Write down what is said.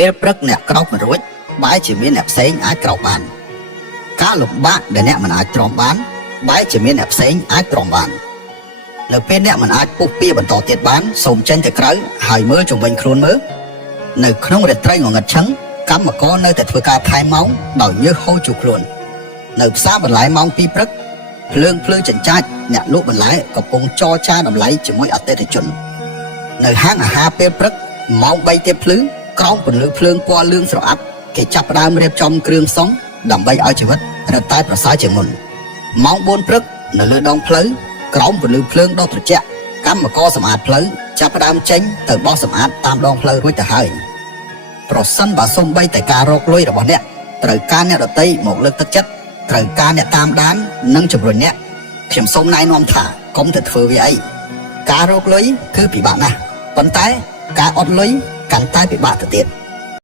ពេលព្រឹកអ្នកក្រោកមិនរួចបែរជាមានអ្នកផ្សេងអាចក្រោកបានការលំបាកដែលអ្នកមិនអាចទ្រាំបានបែរជាមានអ្នកផ្សេងអាចទ្រាំបាននៅពេលអ្នកមិនអាចពុះពៀបន្តទៀតបានសូមចេញទៅក្រៅហើយមើលជុំវិញខ្លួនមើលនៅក្នុងរាត្រីងងឹតឆឹងកម្មករនៅតែធ្វើការថែមម៉ោងដោយញើសហូរជូរខ្លួននៅផ្សារបន្លែម៉ោង2ព្រឹកភ្លើងចិញ្ចាចអ្នកលក់បន្លែកំពុងចរចាតម្លៃជាមួយអតិថិជននៅហាងអាហារពេលព្រឹកម៉ោង3ទៀបភ្លឺក្រោមពន្លឺភ្លើងពណ៌លឿងស្រអាប់គេចាប់ផ្ដើមរៀបចំគ្រឿងផ្សំដើម្បីឲ្យជីវិតរឹតតែប្រសើរជាងមុនម៉ោង4ព្រឹកនៅលើដងផ្លូវក្រោមពន្លឺភ្លើងដ៏ត្រជាក់កម្មករសម្អាតផ្លូវចាប់ផ្ដើមចេញទៅបោសសម្អាតតាមដងផ្លូវរួចទៅហើយប្រសិនបើសូម្បីតែការរកលុយរបស់អ្នកត្រូវការអ្នកដទៃមកលើកទឹកចិត្តត្រូវការអ្នកតាមដាននិងជំរុញអ្នកខ្ញុំសូមណែនាំថាកុំទៅធ្វើវាអីការរកលុយគឺពិបាកណាស់ប៉ុន្តែការអត់លុយកាន់តែពិបាកទៅទៀត